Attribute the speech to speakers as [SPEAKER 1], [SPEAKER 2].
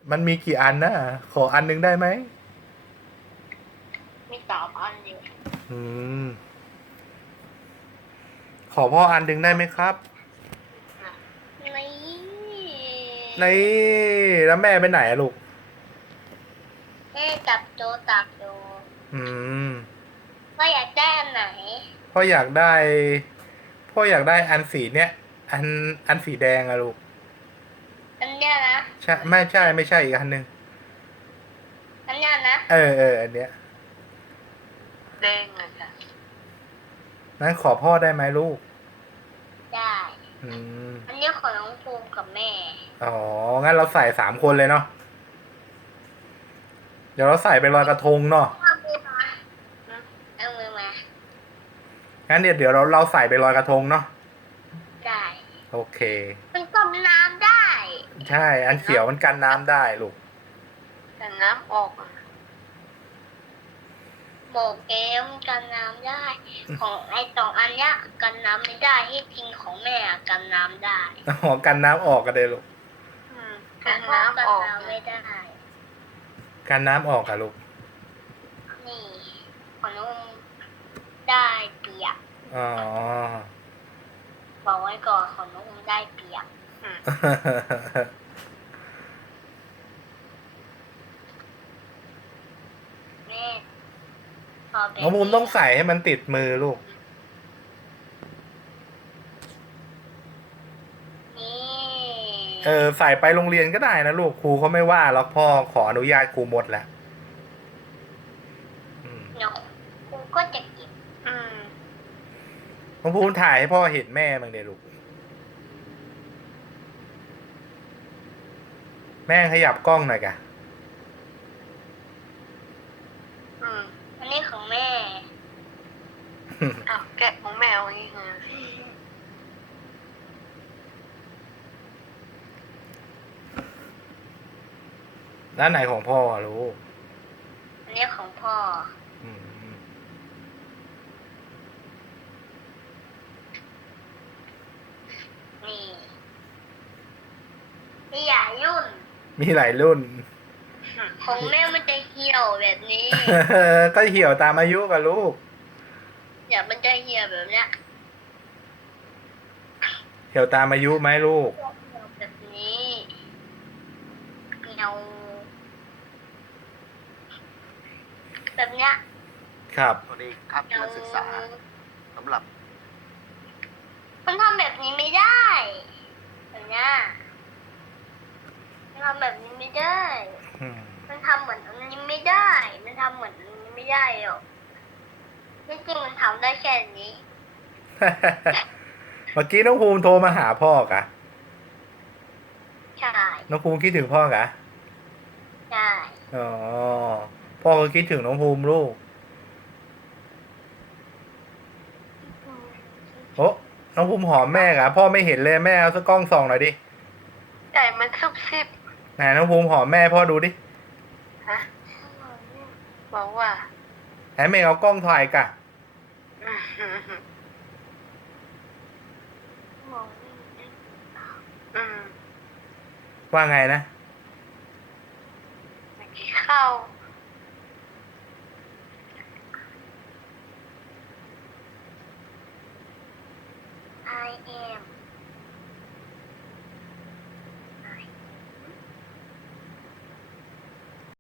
[SPEAKER 1] มันมีกี่อันนะขออันหนึงได้ไหม
[SPEAKER 2] มีสามอันอยู่
[SPEAKER 1] อืมขอพ่ออันหนึงได้ไหมครับ
[SPEAKER 2] นี่
[SPEAKER 1] นี่แล้วแม่ไปไหนอะลูก
[SPEAKER 2] แม่จับโจตักอยู่
[SPEAKER 1] อืม
[SPEAKER 2] ว่าอยากได้อันไหน
[SPEAKER 1] พ่ออยากได้พ่ออยากได้อันสีเนี้ยอันอันสีแดงอะลูก
[SPEAKER 2] อันเนี้ยนะ
[SPEAKER 1] ใช่ไม่ใช่ไม่ใช่อีกอันหนึง
[SPEAKER 2] อันเนี้ยนะ
[SPEAKER 1] เอออันเนี้ย
[SPEAKER 2] แดงอะค่ะ
[SPEAKER 1] นั้นขอพ่อได้ไหมลูก
[SPEAKER 2] ได้
[SPEAKER 1] อืม
[SPEAKER 2] อันนี้ของน้องภูมิกับแม่
[SPEAKER 1] อ๋องั้นเราใส่3 คนเลยเนาะเดี๋ยวเราใส่ไปลอยกระทงเนาะ
[SPEAKER 2] เอามือมาเอามือมา
[SPEAKER 1] งั้นเดี๋ยวเราใส่ไปลอยกระทงเนาะ
[SPEAKER 2] ได้
[SPEAKER 1] โอเค
[SPEAKER 2] มันต้มน้ำได้
[SPEAKER 1] ใช่อันเขียวมันกันน้ำได้ลูก
[SPEAKER 2] แต่น้ำออกบอกเอมกันน้ำได้ ของไอ้สองอันเนี้ยกันน้ำไม่ได้ที่จริงของแม่อะกันน้ำได้
[SPEAKER 1] อ๋อกันน้ำออกกันเลยลูก
[SPEAKER 2] กันน้ำออกไม่ได้
[SPEAKER 1] กันน้ำออกอะลูก
[SPEAKER 2] นี่ของนุ่มได้เปียก
[SPEAKER 1] อ๋อ
[SPEAKER 2] บอกไว้ก่อนของนุ่มได้เปียกแม่พอเป็น
[SPEAKER 1] น้องภูมิต้องใส่ให้มันติดมือลูก
[SPEAKER 2] นี่
[SPEAKER 1] ใส่ไปโรงเรียนก็ได้นะลูกครูเขาไม่ว่าหรอกพ่อขออนุญาตครูหมดแหละ
[SPEAKER 2] เดี๋ยวครูก็จะเก็บ
[SPEAKER 1] น้องภูมิถ่ายให้พ่อเห็นแม่บ้างเดี๋ยวลูกแม่ขยับกล้องหน่อยกะ
[SPEAKER 2] อันนี้ของแม่อ้าวแกะของแมวอย่างนี้ไง
[SPEAKER 1] ด้านไหนของพ่อลูก
[SPEAKER 2] อันนี้ของพ่อ
[SPEAKER 1] อืม
[SPEAKER 2] นี่นี่อย่ายุ่น
[SPEAKER 1] มีหลายรุ่น
[SPEAKER 2] ของแม่มันจะเหี่ยวแบบนี้
[SPEAKER 1] ก็เหี่ยวตามอายุกับลูก
[SPEAKER 2] อย่ามันจะเหี่ยวแบบเนี้ย
[SPEAKER 1] เหี่ยวตามอายุไหมลูก
[SPEAKER 2] แบบนี้เงาแบบเนี้ย
[SPEAKER 1] ครับ
[SPEAKER 3] สวัสดีครับนักศึกษาสำหรับ
[SPEAKER 2] มันทำแบบนี้ไม่ได้แบบเนี้ยมันทำแบบนี้ไม่ได้ มันทำเหมือนอันนี้ไม่ได้ มันทำเหมือนอันนี้ไม่ได้หรอกที่จริงมันทำได้แค่นี้
[SPEAKER 1] เมื่อกี้น้องภูมิโทรมาหาพ่อกะ
[SPEAKER 2] ใช่
[SPEAKER 1] น้องภูมิคิดถึงพ่อกะ
[SPEAKER 2] ใช่
[SPEAKER 1] อ๋อพ่อก็คิดถึงน้องภูมิลูกโอ้น้องภูมิหอมแม่กะพ่อไม่เห็นเลยแม่เอาสักกล้องส่องหน่อยดิ
[SPEAKER 2] ไก่มันซุบซิบ
[SPEAKER 1] ไหนน้องภูมิหอมแม่พ่อดูดิ
[SPEAKER 2] ฮะบอกว่า
[SPEAKER 1] ไหนแม่เอากล้องถ่ายกะว่าไงนะ
[SPEAKER 2] เมื่อกี้เข้าI am